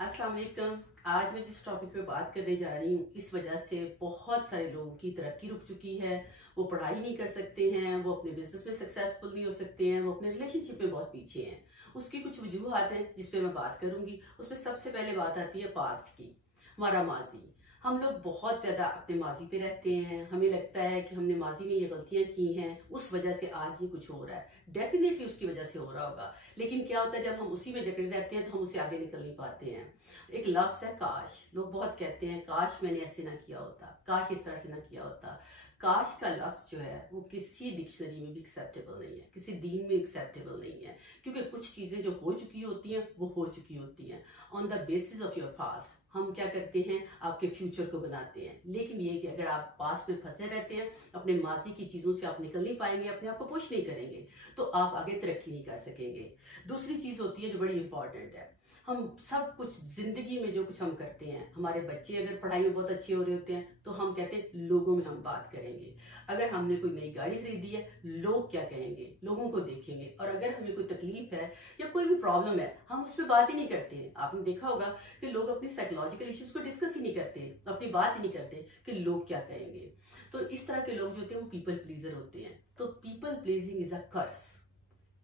अस्सलाम वालेकुम। आज मैं जिस टॉपिक पे बात करने जा रही हूँ, इस वजह से बहुत सारे लोगों की तरक्की रुक चुकी है। वो पढ़ाई नहीं कर सकते हैं, वो अपने बिजनेस में सक्सेसफुल नहीं हो सकते हैं, वो अपने रिलेशनशिप में बहुत पीछे हैं। उसकी कुछ वजूहत हैं जिस पे मैं बात करूंगी। उसमें सबसे पहले बात आती है पास्ट की, हमारा माजी। हम लोग बहुत ज्यादा अपने माजी पे रहते हैं। हमें लगता है कि हमने माजी में ये गलतियां की हैं, उस वजह से आज ये कुछ हो रहा है। डेफिनेटली उसकी वजह से हो रहा होगा, लेकिन क्या होता है जब हम उसी में जकड़े रहते हैं तो हम उससे आगे निकल नहीं पाते हैं। एक लफ्ज है काश। लोग बहुत कहते हैं काश मैंने ऐसे ना किया होता, काश इस तरह से ना किया होता। काश का लफ्ज जो है वो किसी डिक्शनरी में भी एक्सेप्टेबल नहीं है, किसी दीन में एक्सेप्टेबल नहीं है। क्योंकि कुछ चीजें जो हो चुकी होती हैं वो हो चुकी होती हैं। On the basis of your past हम क्या करते हैं, आपके फ्यूचर को बनाते हैं। लेकिन ये कि अगर आप पास्ट में फंसे रहते हैं, अपने माजी की चीजों से आप निकल नहीं पाएंगे, अपने आप को पुश नहीं करेंगे, तो आप आगे तरक्की नहीं कर सकेंगे। दूसरी चीज होती है जो बड़ी इंपॉर्टेंट है, हम सब कुछ जिंदगी में जो कुछ हम करते हैं, हमारे बच्चे अगर पढ़ाई में बहुत अच्छे हो रहे होते हैं तो हम कहते हैं लोगों में हम बात करेंगे। अगर हमने कोई नई गाड़ी खरीदी है, लोग क्या कहेंगे, लोगों को देखेंगे। और अगर हमें कोई तकलीफ है या कोई भी प्रॉब्लम है, हम उस पर बात ही नहीं करते हैं। आपने देखा होगा कि लोग अपनी साइकोलॉजिकल इश्यूज को डिस्कस ही नहीं करते, अपनी बात ही नहीं करते कि लोग क्या कहेंगे। तो इस तरह के लोग जो होते हैं वो पीपल प्लीजर होते हैं। तो people pleasing is a curse.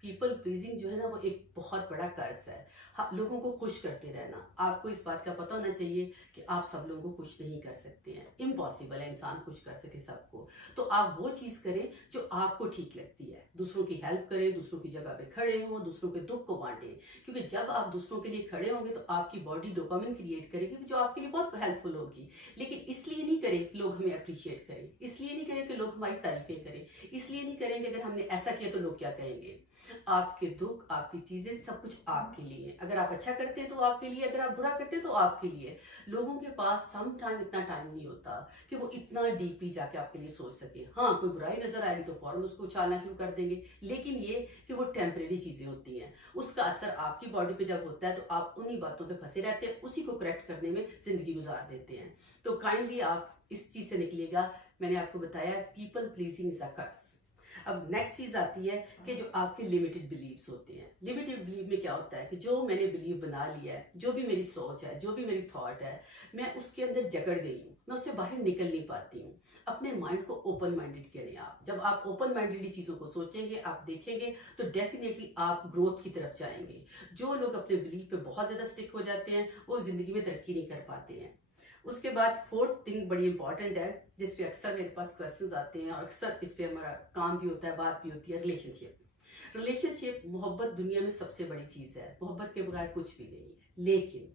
People pleasing जो है ना वो एक बहुत बड़ा कर्ज है। हाँ, लोगों को खुश करते रहना। आपको इस बात का पता होना चाहिए कि आप सब लोगों को खुश नहीं कर सकते हैं, इम्पॉसिबल है इंसान खुश कर सके सबको। तो आप वो चीज करें जो आपको ठीक लगती है। दूसरों की हेल्प करें, दूसरों की जगह पे खड़े हों, दूसरों के दुख को बांटें। क्योंकि जब आप दूसरों के लिए खड़े होंगे तो आपकी बॉडी डोपामिन क्रिएट करेगी जो आपके लिए बहुत हेल्पफुल होगी। लेकिन इसलिए नहीं करें कि लोग हमें अप्रिशिएट करें, इसलिए नहीं करें कि लोग हमारी तारीफें करें, इसलिए नहीं करेंगे अगर हमने ऐसा किया तो लोग क्या कहेंगे। आपके दुख, आपकी चीजें, सब कुछ आपके लिए। अगर आप अच्छा करते हैं तो आपके लिए, अगर आप बुरा करते हैं तो आपके लिए। लोगों के पास सम टाइम इतना टाइम नहीं होता कि वो इतना डीपली जाके आपके लिए सोच सके। हाँ, कोई बुराई नजर आएगी तो फौरन उसको उछालना शुरू कर देंगे। लेकिन ये कि वो टेम्परेरी चीजें होती हैं, उसका असर आपकी बॉडी पे जब होता है तो आप उन्हीं बातों पे फंसे रहते हैं, उसी को करेक्ट करने में जिंदगी गुजार देते हैं। तो काइंडली आप इस चीज से निकलिएगा। मैंने आपको बताया पीपल प्लीजिंग इज अ कर्स। अब नेक्स्ट चीज आती है कि जो आपके लिमिटेड बिलीव्स होते हैं। लिमिटेड बिलीव में क्या होता है कि जो मैंने बिलीव बना लिया है, जो भी मेरी सोच है, जो भी मेरी थॉट है, मैं उसके अंदर जकड़ गई हूँ, मैं उससे बाहर निकल नहीं पाती हूँ। अपने माइंड को ओपन माइंडेड करें आप। जब आप ओपन माइंडेडली चीजों को सोचेंगे, आप देखेंगे, तो डेफिनेटली आप ग्रोथ की तरफ जाएंगे। जो लोग अपने बिलीव पे बहुत ज्यादा स्टिक हो जाते हैं वो जिंदगी में तरक्की नहीं कर पाते हैं। उसके बाद फोर्थ थिंग बड़ी इंपॉर्टेंट है, जिस पे अक्सर मेरे पास क्वेश्चंस आते हैं और अक्सर इस पे हमारा काम भी होता है, बात भी होती है। रिलेशनशिप। रिलेशनशिप, मोहब्बत दुनिया में सबसे बड़ी चीज है। मोहब्बत के बगैर कुछ भी नहीं है। लेकिन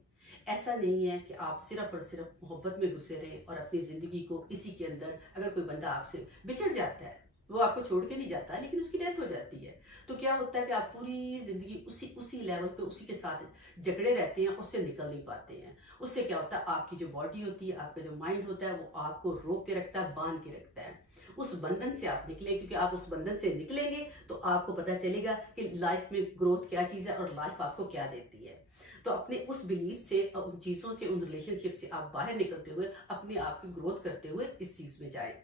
ऐसा नहीं है कि आप सिर्फ और सिर्फ मोहब्बत में घुसे रहें और अपनी जिंदगी को इसी के अंदर। अगर कोई बंदा आपसे बिछड़ जाता है, वो आपको छोड़ के नहीं जाता लेकिन उसकी डेथ हो जाती है, तो क्या होता है कि आप पूरी जिंदगी उसी उसी लेवल पे उसी के साथ जकड़े रहते हैं, उससे निकल नहीं पाते हैं। उससे क्या होता है, आपकी जो बॉडी होती है, आपका जो माइंड होता है, वो आपको रोक के रखता है, बांध के रखता है। उस बंधन से आप निकले, क्योंकि आप उस बंधन से निकलेंगे तो आपको पता चलेगा कि लाइफ में ग्रोथ क्या चीज है और लाइफ आपको क्या देती है। तो अपने उस बिलीफ से, उन चीजों से, उन रिलेशनशिप से आप बाहर निकलते हुए अपने आप की ग्रोथ करते हुए इस चीज में जाए।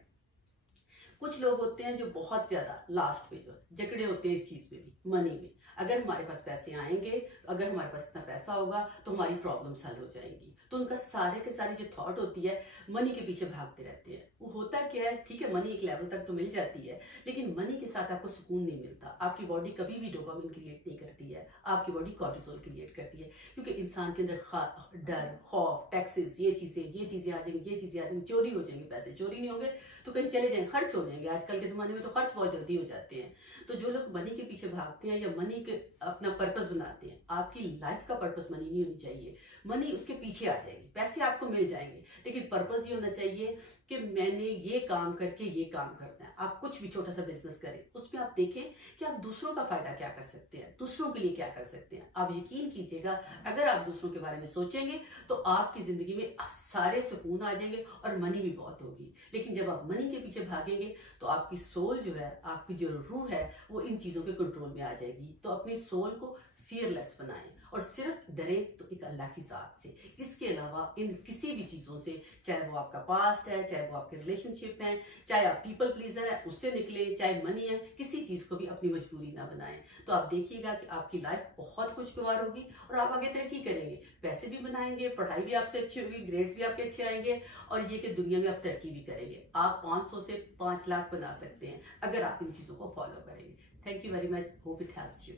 कुछ लोग होते हैं जो बहुत ज्यादा लास्ट में जो जकड़े होते हैं इस चीज में भी, मनी में। अगर हमारे पास पैसे आएंगे, अगर हमारे पास इतना पैसा होगा तो हमारी प्रॉब्लम हल हो जाएंगी। तो उनका सारे के सारी जो थॉट होती है, मनी के पीछे भागते रहते हैं। वो होता क्या है, ठीक है मनी एक लेवल तक तो मिल जाती है, लेकिन मनी के साथ आपको सुकून नहीं मिलता। आपकी बॉडी कभी भी डोपामिन क्रिएट नहीं करती है, आपकी बॉडी कॉर्टिसोल क्रिएट करती है। क्योंकि इंसान के अंदर डर, खौफ, टैक्सेस, ये चीजें आ जाएंगी, ये चीजें आ जाएंगी, चोरी हो जाएंगी, पैसे चोरी नहीं होंगे तो कहीं चले जाएंगे, खर्च हो जाएंगे। आजकल के जमाने में तो खर्च बहुत जल्दी हो जाते हैं। तो जो लोग मनी के पीछे भागते हैं या मनी के अपना पर्पस बनाते हैं, आपकी लाइफ का पर्पस मनी नहीं होनी चाहिए। मनी उसके पीछे आ जाएगी, पैसे आपको मिल जाएंगे, लेकिन पर्पस ये होना चाहिए कि मैंने ये काम करके ये काम करना है। आप कुछ भी छोटा सा बिजनेस करें, उसमें आप देखें कि आप दूसरों का फायदा क्या कर सकते हैं, दूसरों के लिए क्या कर सकते हैं। आप यकीन कीजिएगा, अगर आप दूसरों के बारे में सोचेंगे तो आपकी जिंदगी में सारे सुकून आ जाएंगे और मनी भी बहुत होगी। लेकिन जब आप मनी के पीछे भागेंगे तो आपकी सोल जो है, आपकी जो रूह है, वो इन चीजों के कंट्रोल में आ जाएगी। तो अपनी सोल को फियरलेस बनाएं और सिर्फ डरें तो एक अल्लाह की ज़ात से, इसके अलावा इन किसी भी चीज़ों से, चाहे वो आपका पास्ट है, चाहे वो आपके रिलेशनशिप है, चाहे आप पीपल प्लीजर है उससे निकले, चाहे मनी है, किसी चीज़ को भी अपनी मजबूरी ना बनाएं। तो आप देखिएगा कि आपकी लाइफ बहुत खुशगवार होगी और आप आगे तरक्की करेंगे, पैसे भी बनाएंगे, पढ़ाई भी आपसे अच्छी होगी, ग्रेड्स भी आपके अच्छे आएंगे और ये कि दुनिया में आप तरक्की भी करेंगे। आप 500 से 5 लाख बना सकते हैं अगर आप इन चीज़ों को फॉलो करेंगे। Thank you very much, hope it helps you.